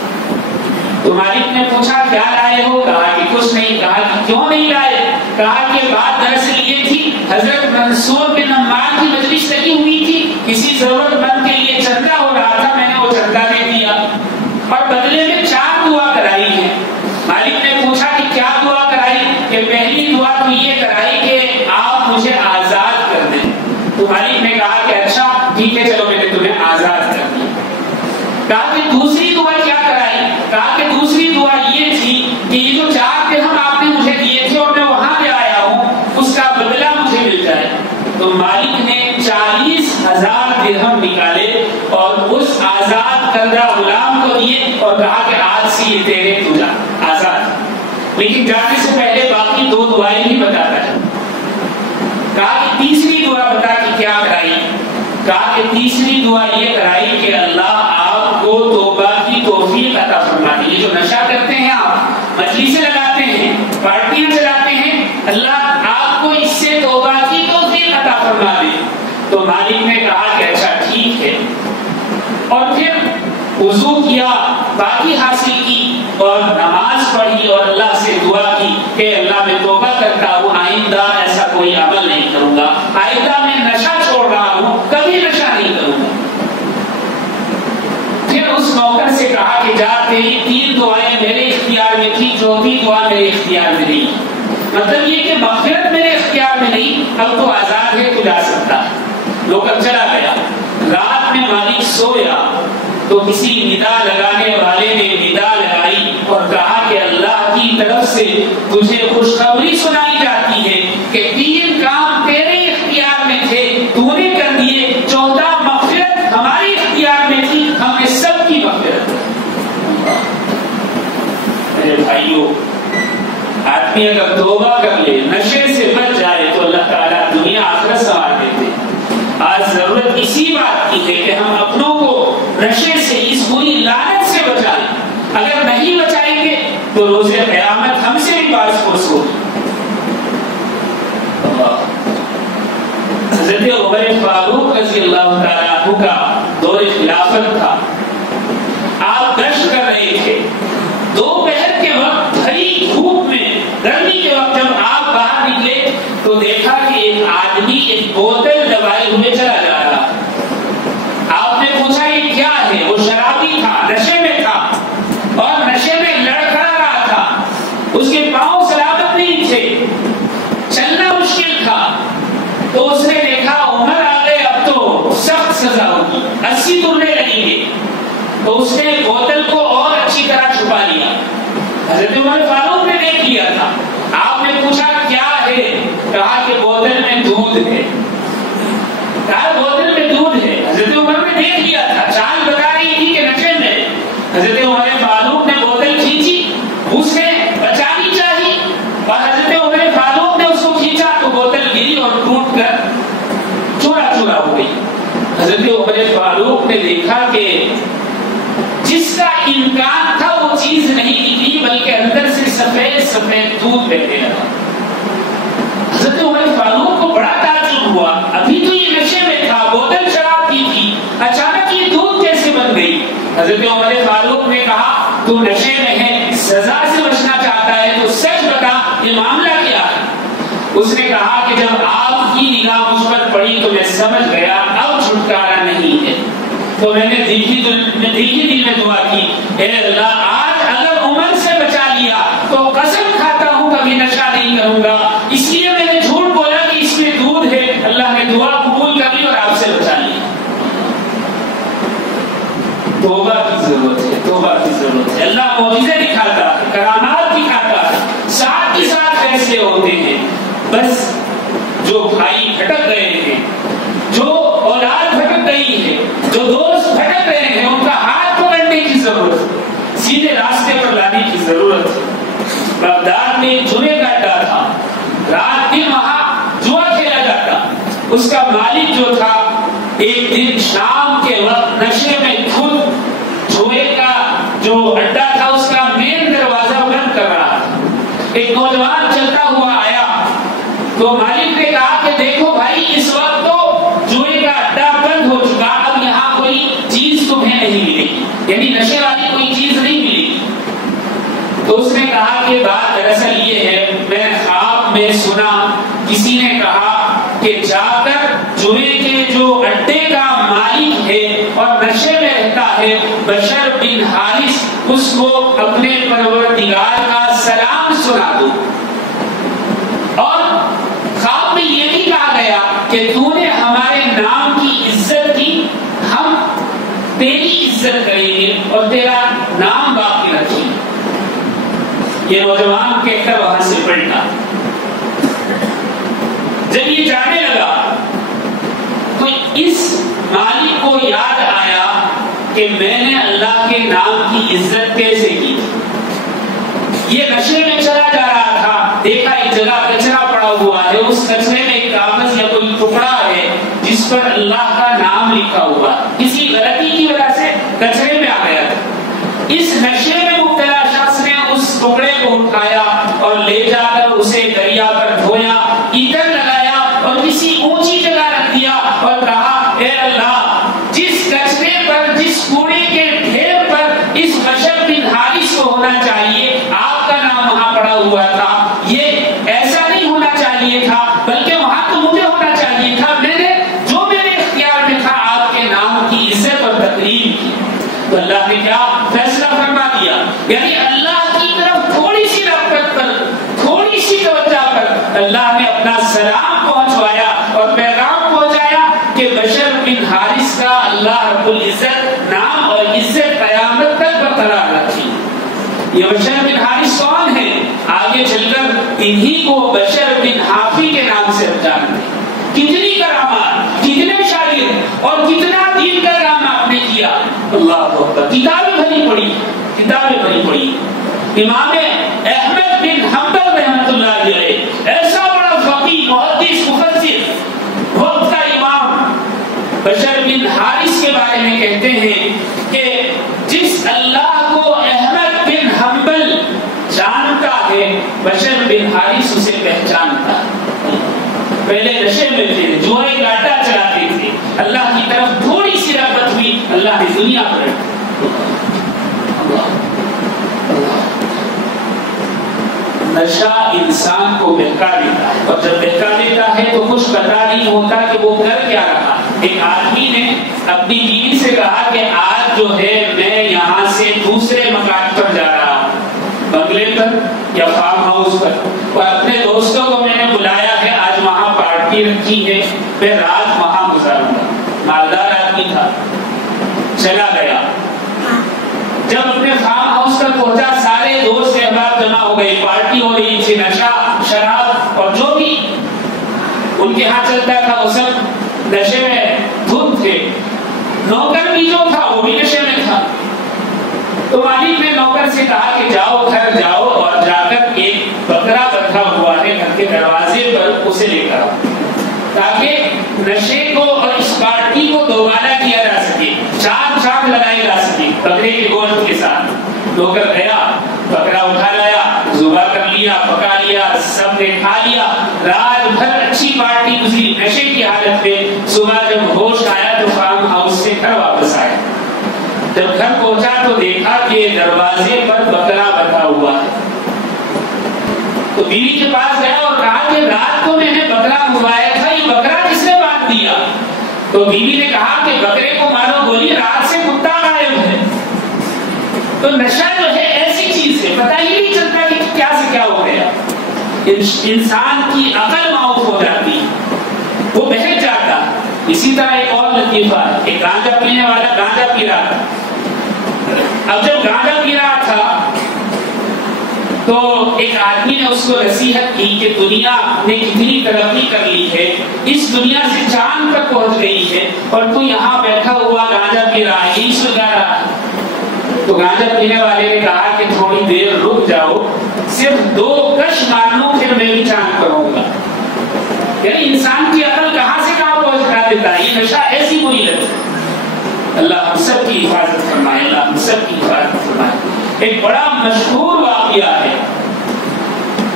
تو مالک نے پوچھا کیا لائے ہو؟ کہا کہ کچھ نہیں۔ کہا کہ کیوں نہیں لائے؟ کہا کہ بات دراصل یہ تھی حضرت منصور بن عمار کی مجلس لگی ہوئی تھی، کسی ضرورت مند کے لیے چندہ ہو رہا تھا، میں نے وہ چندہ دے دیا اور بدلے میں 4 دعا کرائی ہے۔ مالک نے پوچھا کہ کیا دعا کرائی؟ کہ پہلی دعا تو یہ کرائی کہ آپ مجھے آزاد کر دیں۔ تو مالک نے کہا کہ اچھا ٹھیک ہے چلو میں نے تمہیں آزاد کر دیا۔ کہا کہ دوسری دعا کیا کرائی؟ کہا کہ دوسری دعا یہ تھی کہ یہ جو 4 درہم آپ نے مجھے دیے تھے اور میں وہاں پہ آیا ہوں اس کا بدلہ مجھے مل جائے۔ تو مالک نے 40,000 درہم نکالے اور اس آزاد کردہ غلام کو دیے اور کہا کہ آج سے یہ تیرے تجھا آزاد۔ لیکن جانے سے پہلے باقی 2 دعائیں بھی بتاتا ہے۔ کہا کہ تیسری دعا بتا کہ کیا کرائی؟ کہا کہ تیسری دعا یہ کرائی کہ اللہ آپ کو توبہ کی توفیق عطا فرما دے۔ یہ جو نشہ کرتے ہیں آپ، مجلسیں لگاتے ہیں، پارٹیاں چلاتے ہیں، اللہ آپ کو اس سے توبہ کی توفیق عطا فرما دے۔ تو مالک نے کہا کہ اچھا ٹھیک ہے وضو کیا، پاکی حاصل کی اور نماز پڑھی اور اللہ سے دعا کی کہ اللہ میں توبہ کرتا ہوں، آئندہ ایسا کوئی عمل نہیں کروں گا، آئندہ میں نشہ چھوڑ رہا ہوں، کبھی نشہ نہیں کروں گا۔ پھر اس نوکر سے کہا کہ جا، تیری 3 دعائیں میرے اختیار میں تھی، چوتھی دعا میرے اختیار میں نہیں، مطلب یہ کہ مغفرت میرے اختیار میں نہیں، اب تو آزاد ہے، تو جا سکتا ہے۔ نوکر چلا گیا۔ رات میں مالک سویا تو کسی ندا لگانے والے نے ندا لگائی اور کہا کہ اللہ کی طرف سے تجھے خوشخبری سنائی جاتی ہے کہ 3 کام تیرے اختیار میں تھے، تو نے کر دیے، چوتھا مغفرت ہمارے اختیار میں تھی، ہم نے سب کی مغفرت۔ میرے بھائیوں، آدمی اگر توبہ کر لے، نشے سے بچ جائے تو اللہ تعالیٰ دنیا آخرت سنوار دیتے۔ آج ضرورت اسی بات کی ہے کہ ہم اپنوں کو نشے سے، اس بری لعنت سے بچائیں۔ اگر نہیں بچائیں گے تو روز قیامت ہم سے بھی باعث پرس ہوگی۔ حضرت عمر فاروق رضی اللہ تعالیٰ عنہ کا دور خلافت تھا۔ آپ گشت کر رہے تھے، دوپہر کے وقت بھری دھوپ میں، گرمی کے وقت جب آپ باہر نکلے تو دیکھا کہ ایک آدمی ایک بوتل دبائے ہوئے چلا جا رہا۔ آپ نے پوچھا یہ کیا ہے؟ وہ شرابی تھا، نشے میں تھا اور نشے میں لڑکھڑا رہا تھا، اس کے پاؤں سلامت نہیں تھے، چلنا مشکل تھا۔ تو اس نے دیکھا عمر آ گئے، اب تو سخت سزا ہوگی، 80 ترنے لگیں گے، تو اس نے بوتل کو اور اچھی طرح چھپا لیا۔ حضرت عمر فاروق نے دیکھ لیا تھا۔ آپ نے پوچھا کیا ہے؟ کہا کہ بوتل میں دودھ ہے۔ کہا بوتل میں دودھ ہے۔ حضرت عمر نے دیکھ لیا تھا، چال بتا رہی تھی کہ نشے میں۔ حضرت عمر فاروق نے بوتل کھینچی، اسے بچانی چاہیے، اور حضرت عمر فاروق نے اس کو کھینچا تو بوتل گری اور ٹوٹ کر چورا چورا ہو گئی۔ حضرت عمر فاروق نے دیکھا کہ جس کا امکان تھا وہ چیز نہیں نکلی، بلکہ اندر سے سفید سفید دودھ بہنے لگا۔ حضرت عمر فاروق کو بڑا تعجب ہوا، ابھی تو یہ نشے میں تھا، بوتل شراب کی تھی، اچانک یہ دودھ کیسے بن گئی؟ حضرت عمر فاروق نے کہا تو نشے میں ہے، سزا سے بچنا چاہتا ہے تو سچ بتا، یہ معاملہ کیا ہے؟ اس نے کہا کہ جب آپ کی نگاہ مجھ پر پڑی تو میں سمجھ گیا اب چھٹکارا نہیں ہے، تو میں نے دل ہی دل میں دعا کی، اے اللہ آج اگر عمر سے بچا لیا تو قسم کھاتا ہوں کبھی نشہ نہیں کروں گا، اس لیے میں نے جھوٹ بولا کہ اس میں دودھ ہے۔ اللہ نے دعا قبول کر لی اور آپ سے بچا لیا۔ توبہ کی ضرورت ہے، توبہ کی ضرورت ہے۔ اللہ معجزے دکھاتا ہے، کرامات دکھاتا ہے، ساتھ کے ساتھ فیصلے ہوتے ہیں۔ بس جو بھائی بھٹک گئے ہیں، جو اولاد بھٹک گئی ہے، جو دوست بھٹک رہے ہیں، ان کا ہاتھ پکڑنے کی ضرورت ہے، سیدھے راستے پر لانے کی ضرورت ہے۔ بغداد میں جوئے کا اڈا تھا، رات دن وہاں جوا کھیلا جاتا۔ اس کا مالک جو تھا ایک دن شام کے وقت نشے میں خود جوئے کا جو اڈا تھا اس کا مین دروازہ بند کر رہا تھا۔ ایک نوجوان چلتا ہوا آیا تو مالک نے کہا کہ دیکھو بھائی، اس وقت تو جوئے کا اڈا بند ہو چکا، اب یہاں کوئی چیز تمہیں نہیں ملے گی، یعنی نشے والی کوئی چیز نہیں ملے گی۔ تو اس نے کہا کہ بات دراصل یہ ہے، میں خواب میں سنا کسی نے کہا کہ جا کر جوئے کے جو اڈے کا مالک ہے اور نشے میں رہتا ہے بشر بن حارث، اس کو اپنے پروردگار کا سلام سنا دو۔ اور خواب میں یہ بھی کہا گیا کہ تو نے ہمارے نام کی عزت کی، ہم تیری عزت کریں گے اور تیرا نام باقی رکھیں گے۔ یہ نوجوان کہہ کر وہاں سے پلٹا۔ جب یہ جانے لگا تو اس مالک کو یاد آیا کہ میں نے اللہ کے نام کی عزت کیسے کی۔ یہ نشے میں چلا جا رہا تھا، دیکھا ایک جگہ کچرا پڑا ہوا ہے، اس کچرے میں ایک کاغذ یا کوئی ٹکڑا ہے جس پر اللہ کا نام لکھا ہوا، کسی غلطی کی وجہ سے کچرے میں آ گیا تھا۔ اس نشے میں مبتلا شخص نے اس ٹکڑے کو اٹھایا اور لے جا کر اسے دریا پر دھویا، عطر لگایا اور کسی اونچی جگہ رکھ دیا اور کہا اے اللہ، جس کچرے پر، جس کوڑے کے ڈھیر نے کیا فیصلہ فرما دیا، یعنی اللہ کی طرف تھوڑی سی رغبت پر، تھوڑی سی توجہ پر اللہ نے اپنا سلام پہنچوایا اور پیغام پہنچایا کہ بشر بن حارث کا اللہ رب العزت نام اور عزت قیامت تک برقرار رکھی۔ یہ بشر بن حارث کون ہے؟ آگے چل کر انہی کو بشر بن حافی کے نام سے جانتے ہیں۔ کتنی کرامات، کتنے شاگرد اور کتنا دین کا کام آپ نے کیا، اللہ اکبر۔ کتابیں بھری پڑھی، کتابیں بھری پڑھی۔ امام احمد بن حنبل رحمۃ اللہ علیہ، ایسا بڑا فقیہ، محدث، مفسر، وقت کا امام، بشر بن حارث کے بارے میں کہتے ہیں کہ جس اللہ کو احمد بن حنبل جانتا ہے، بشر بن حارث اسے پہچانتا ہے۔ پہلے نشے میں تھے، جوئے کا اڈا چلاتے تھے، اللہ کی طرف تھوڑی سی رغبت ہوئی، اللہ نے دنیا پر نشہ انسان کو بہکا دیتا ہے، اور جب بہکا دیتا ہے تو کچھ پتا نہیں ہوتا کہ وہ کر کیا رہا۔ ایک آدمی نے اپنی بیوی سے کہا کہ آج جو ہے میں یہاں سے دوسرے مکان پر جا رہا ہوں، بنگلے پر یا فارم ہاؤس پر، اور اپنے دوستوں کو میں نے بلایا ہے، آج وہاں پارٹی رکھی ہے، میں رات وہاں گزاروں گا۔ مالدار آدمی تھا، چلا گیا۔ جب اپنے فارم ہاؤس پر پہنچا، سارے دوست احباب جمع ہو گئے، پارٹی ہو رہی تھی، نشہ، شراب اور جو بھی ان کے ہاں چلتا تھا وہ سب نشے میں دھت تھے۔ نوکر بھی جو تھا وہ بھی نشے میں تھا۔ تو مالک نے نوکر سے کہا کہ جاؤ گھر جاؤ اور جا کر ایک بکرا بندھا ہوا ہے گھر کے دروازے پر، اسے لے کر آؤ، تاکہ نشے کو اور اس پارٹی کو دوبارہ کیا جا سکے، چاند چاند لگائے جا سکے بکرے کے گوشت کے ساتھ۔ نوکر گیا، بکرا اٹھا لایا، ذبح کر لیا، پکا لیا، سب نے کھا لیا، رات بھر اچھی پارٹی گزری نشے کی حالت میں۔ صبح جب ہوش آیا تو فارم ہاؤس سے گھر واپس آیا۔ جب گھر پہنچا تو دیکھا کہ دروازے پر بکرا بندھا ہوا ہے۔ تو بیوی کے پاس گیا اور کہا کہ رات کو میں نے بکرا منگوایا تھا، یہ بکرا کس نے باندھ دیا؟ تو بیوی نے کہا کہ بکرے کو مارو گولی، رات سے کتا غائب ہے۔ تو نشہ جو ہے ایسی چیز ہے، پتہ ہی نہیں چلتا کہ کیا سے کیا ہو گیا۔ انسان کی عقل معاف ہو جاتی، وہ بہک جاتا۔ اسی طرح ایک اور لطیفہ ہے، ایک گانجا پینے والا گانجا پی رہا تھا۔ اب جب گانجا پی رہا تھا تو ایک آدمی نے اس کو نصیحت کی کہ دنیا نے کتنی ترقی کر لی ہے، اس دنیا سے چاند تک پہنچ گئی ہے، اور تو یہاں بیٹھا ہوا گانجا پی رہا ہے، یہی سلگا رہا ہے۔ تو گانجا پینے والے نے کہا کہ تھوڑی دیر رک جاؤ، صرف 2 کش مارو، پھر میں بھی چاند کروں گا۔ یعنی انسان کی عقل کہاں سے کہاں پہنچا دیتا ہے، یہ نشہ ایسی بری لت ہے۔ اللہ ہم سب کی حفاظت فرمائے، اللہ ہم سب کی حفاظت فرمائے۔ ایک بڑا مشہور واقعہ ہے،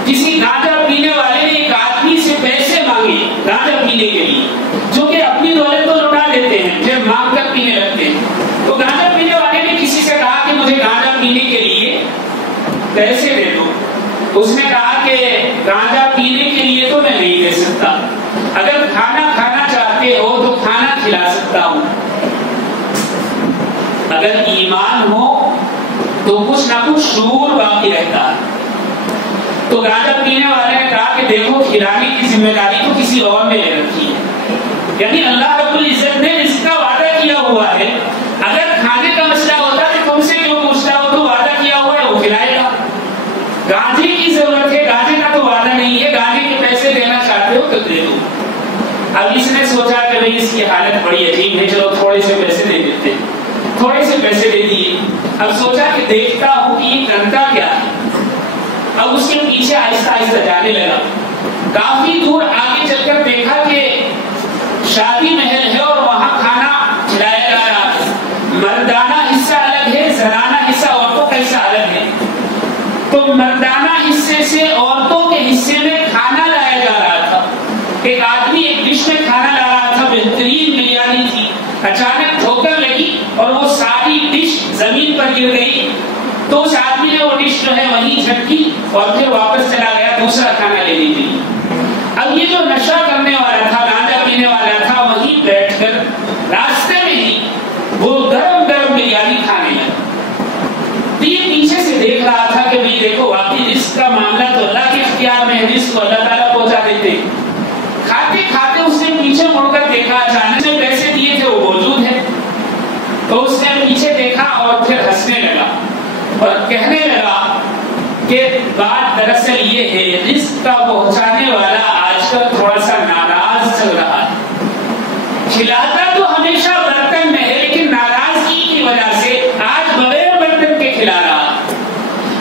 کسی گانجا پینے والے نے ایک آدمی سے پیسے مانگے گانجا پینے کے لیے، جو کہ اپنی دولت کو لوٹا دیتے ہیں، پھر مانگ کر پینے لگتے ہیں۔ تو گانجا پینے والے نے کسی سے کہا کہ مجھے گانجا پینے کے لیے پیسے دے دو۔ اس نے کہا کہ گانجا پینے کے لیے تو میں نہیں دے سکتا، اگر کھانا کھانا چاہتے ہو تو کھانا کھلا سکتا ہوں، اگر ایمان ہو تو کچھ نہ کچھ شعور باقی رہتا ہے۔ تو گانجا پینے والے نے کہا کہ دیکھو، کھلانے کی ذمہ داری تو کسی اور نے لے رکھی ہے، یعنی اللہ رب العزت نے اس کا وعدہ کیا ہوا ہے، اگر کھانے کا مسئلہ ہوتا تو تم سے کیوں پوچھتا ہو، تو وعدہ کیا ہوا ہے وہ کھلائے گا۔ گانجے کی ضرورت ہے، گانجے کا تو وعدہ نہیں ہے، گانجے کے پیسے دینا چاہتے ہو تو دے دو۔ اب اس نے سوچا کہ بھئی اس کی حالت بڑی عجیب ہے، چلو تھوڑے سے پیسے دے دیتے ہیں، تھوڑے سے پیسے دے دیے۔ اب سوچا کہ دیکھتا ہوں کہ یہ کرتا کیا ہے۔ اب اس کے پیچھے آہستہ آہستہ جانے لگا، کافی دور آگے چل کر دیکھا کہ شادی محل ہے اور وہاں کھانا کھلایا جا رہا ہے، مردانہ حصہ الگ ہے، زنانہ حصہ عورتوں کا حصہ الگ ہے۔ تو مردانہ حصے سے عورتوں کے حصے میں کھانا لایا جا رہا تھا۔ ایک آدمی ایک ڈش میں کھانا لا رہا تھا، بہترین بریانی تھی، اچانک ٹھوکر لگی اور وہ ساری ڈش زمین پر گر گئی۔ تو اس آدمی نے وہ ڈش جو ہے وہیں جھٹکی اور پھر واپس چلا گیا دوسرا کھانا لینے کے لیے۔ اب یہ جو نشہ کرنے والا تھا، گانجا پینے والا تھا، وہیں بیٹھ کر راستے میں ہی وہ گرم گرم بریانی کھانے لگا۔ دیکھ رہا تھا کہ بھئی دیکھو واقعی رزق کا معاملہ تو اللہ کے اختیار میں ہے، رزق کو اللہ تعالیٰ پہنچا دیتے. کھاتے کھاتے اس نے پیچھے مڑ کر دیکھا، اچانک سے پیسے دیے تھے وہ موجود ہے. تو اس نے پیچھے دیکھا اور پھر ہنسنے لگا اور کہنے لگا کہ بات دراصل یہ ہے، رزق کا پہنچانے والا آج کل تھوڑا سا ناراض چل رہا ہے. کھلاتا تو ہمیشہ برتن میں ہے، لیکن ناراضگی کی وجہ سے آج بغیر برتن کے کھلا رہا.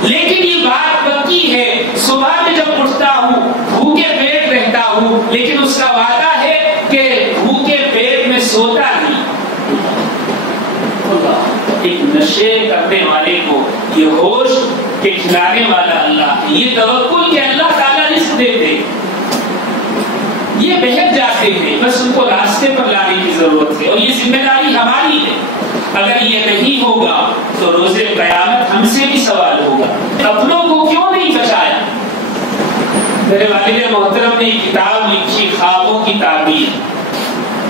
لیکن یہ بات پکی ہے، صبح میں جب اٹھتا ہوں بھوکے پیٹ رہتا ہوں، لیکن اس کا وعدہ ہے کہ بھوکے پیٹ میں سوتا نہیں. ایک نشے کرنے والے کو یہ ہوش کہ کھلانے والا اللہ ہے، یہ توکل کہ اللہ تعالیٰ رزق دیتے، یہ بہت جاتے ہیں. بس ان کو راستے پر لانے کی ضرورت ہے اور یہ ذمہ داری ہماری ہے. اگر یہ نہیں ہوگا تو روز قیامت ہم سے بھی سوال ہوگا، اپنوں کو کیوں نہیں بچایا. میرے والد محترم نے کتاب لکھی خوابوں کی تعبیر،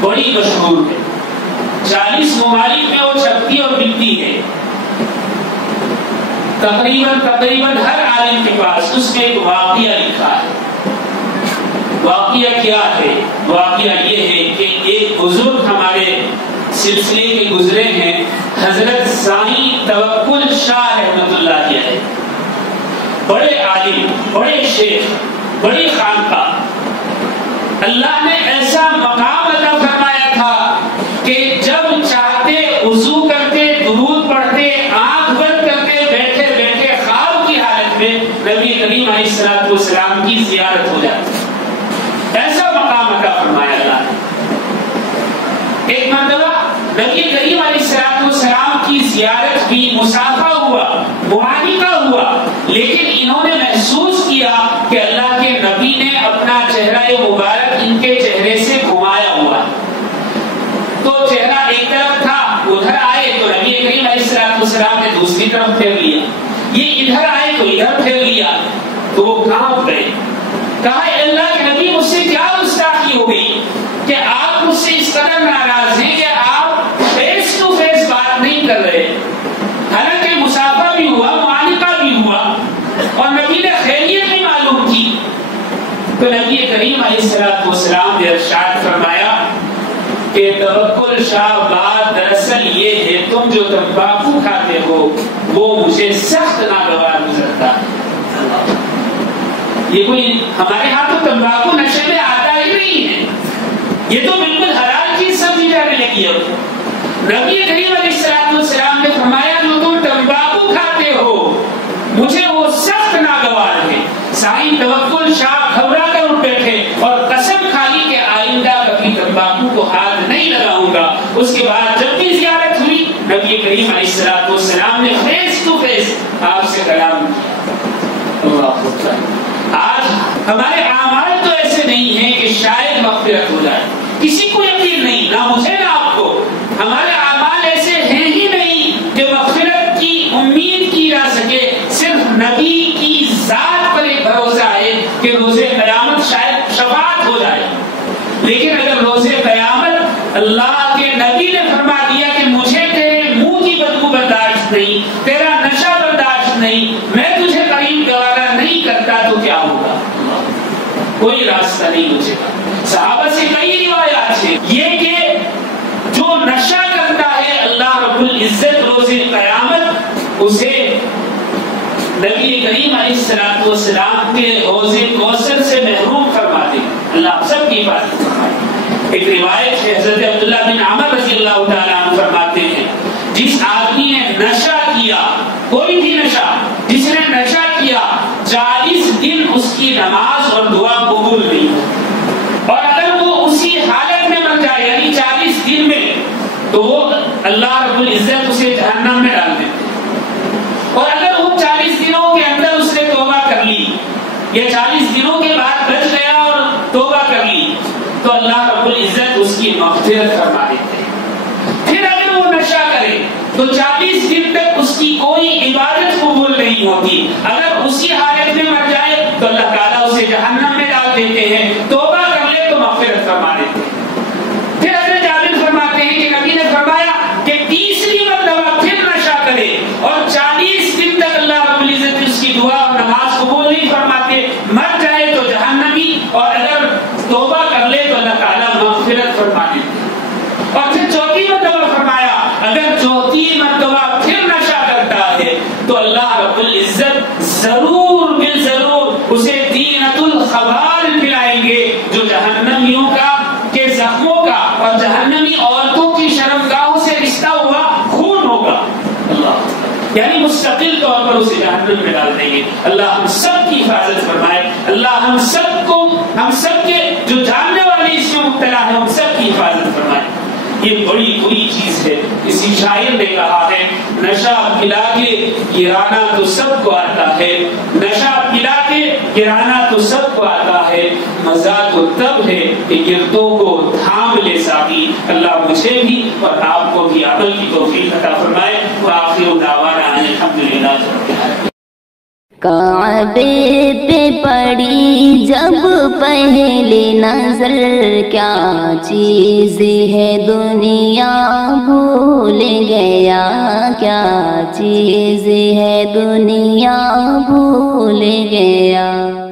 بڑی مشہور ہے، 40 ممالک میں وہ چھپتی اور بکتی ہے. تقریباً ہر عالم کے پاس اس میں ایک واقعہ لکھا ہے. واقعہ کیا ہے؟ واقعہ یہ ہے کہ ایک بزرگ ہمارے سلسلے کے گزرے ہیں، حضرت سائیں توکل شاہ رحمۃ اللہ علیہ، بڑے عالم، بڑے شیخ، بڑی خانقاہ. اللہ نے ایسا مقام عطا فرمایا تھا کہ جب چاہتے وضو کرتے، درود پڑھتے، آنکھ بند کرتے، بیٹھے بیٹھے خواب کی حالت میں نبی کریم علیہ السلام کی زیارت ہو جاتی. ایسا مقام عطا فرمایا اللہ نے. ایک مرتبہ نبی کریم علیہ السلام کی زیارت بھی، مسافہ ہوا، معانقہ ہوا، لیکن انہوں نے محسوس کیا کہ اللہ کے نبی نے اپنا چہرہ مبارک ان کے چہرے سے گھمایا ہوا. تو چہرہ ایک طرف تھا، ادھر آئے تو نبی کریم علیہ السلام نے دوسری طرف پھیر لیا، یہ ادھر آئے تو ادھر پھیر لیا. تو وہ کہاں گئے؟ کہا اے اللہ کے نبی مجھ سے کیا گستاخی ہو گئی کہ آپ مجھ سے اس قدر ناراض ہیں کہ آپ فیس ٹو فیس بات نہیں کر رہے. حالانکہ مسافہ بھی ہوا، معانقہ بھی ہوا اور نبی نے خیریت بھی معلوم کی. تو نبی کریم علیہ السلام نے ارشاد فرمایا کہ توکل شاہ، بات دراصل یہ ہے تم جو تمباکو کھاتے ہو وہ مجھے سخت ناگوار گزرتا ہے. یہ کوئی ہمارے ہاں تو تمباکو نشے میں آتا ہی نہیں ہے، یہ تو بالکل حلال چیز سمجھی جانے لگی ہے. نبی کریم علیہ السلام نے فرمایا جو تم تمباکو کھاتے ہو مجھے وہ سخت ناگوار ہے. سائیں توکل شاہ گھبرا کر اٹھ بیٹھے اور قسم کھا لی کہ آئندہ کبھی تمباکو کو ہاتھ نہیں لگاؤں گا. اس کے بعد جب بھی زیارت ہوئی نبی کریم علیہ السلام نے فیس ٹو فیس آپ سے کلام کیا. آج ہمارے اعمال تو ایسے نہیں ہیں کہ شاید مغفرت ہو جائے، کسی کو یقین نہیں، نہ مجھے نہ آپ کو. ہمارے اعمال ایسے ہیں ہی نہیں کہ مغفرت کی امید کی جا سکے. صرف نبی کی ذات پر ایک بھروسہ ہے کہ روز قیامت شاید شفاعت ہو جائے. لیکن اگر روز قیامت اللہ کے نبی نے فرما دیا کہ مجھے تیرے منہ کی بدبو برداشت نہیں، تیرا نشہ برداشت نہیں، میں تجھے قریب گوارا نہیں کرتا، تو کیا ہوگا؟ کوئی راستہ نہیں بچے گا. صحابہ سے کئی روایات ہیں یہ کہ جو نشہ کرتا ہے اللہ رب العزت روز قیامت اسے نبی کریم علیہ السلام کے حوض کوثر سے محروم فرما دے. اللہ سب کی حفاظت فرمائے. ایک روایت ہے حضرت عبداللہ بن عمر رضی اللہ تعالیٰ عنہ فرماتے ہیں جس آدمی نے نشہ کیا، کوئی بھی نشہ، جس نے نشہ کیا 40 دن اس کی نماز اور دعا قبول نہیں ہو، اور اگر وہ اسی حالت میں مر جائے یعنی 40 دن میں تو وہ اللہ رب العزت اسے جہنم میں ڈال دیتے. اور اگر وہ 40 دنوں کے اندر اس نے توبہ کر لی یا 40 دنوں کے بعد بچ گیا اور توبہ کر لی تو اللہ رب العزت اس کی مغفرت فرما دیتے ہیں. پھر اگر وہ نشہ کرے تو 40 دن تک اس کی کوئی عبادت قبول نہیں ہوتی. اگر اسی حالت میں مر جائے تو اللہ تعالیٰ اسے جہنم میں ڈال دیتے ہیں. توبہ کر لے تو مغفرت فرما دیتے ہیں. پھر حضرت جابر فرماتے ہیں کہ نبی نے فرمایا کہ 30ویں مرتبہ پھر نشہ کرے اور 40 دن تک اللہ رب تو اللہ رب العزت ضرور بالضرور اسے دینۃ الخبال پلائیں گے، جو جہنمیوں کا کے زخموں کا اور جہنمی عورتوں کی شرمگاہوں سے رشتہ ہوا خون ہوگا۔ اللہ یعنی مستقل طور پر اسے جہنم میں ڈال دیں گے۔ اللہ ہم سب کی حفاظت فرمائے، اللہ ہم سب کے جو جاننے والے اس میں مبتلا ہے ہم سب کی حفاظت فرمائے۔ یہ بڑی بری چیز ہے۔ اسی شاعر نے کہا ہے نشہ پلا کے گرانا تو سب کو آتا ہے، نشہ پلا کے گرانا تو سب کو آتا ہے، مزہ تو تب ہے کہ گردوں کو تھام لے ساقی۔ اللہ مجھے بھی اور آپ کو بھی عمل کی توفیق عطا فرمائے۔ وآخر دعوانا ان الحمدللہ رب العالمین۔ کعبے پہ پڑی جب پہلی نظر، کیا چیز ہے دنیا بھول گیا، کیا چیز ہے دنیا بھول گیا۔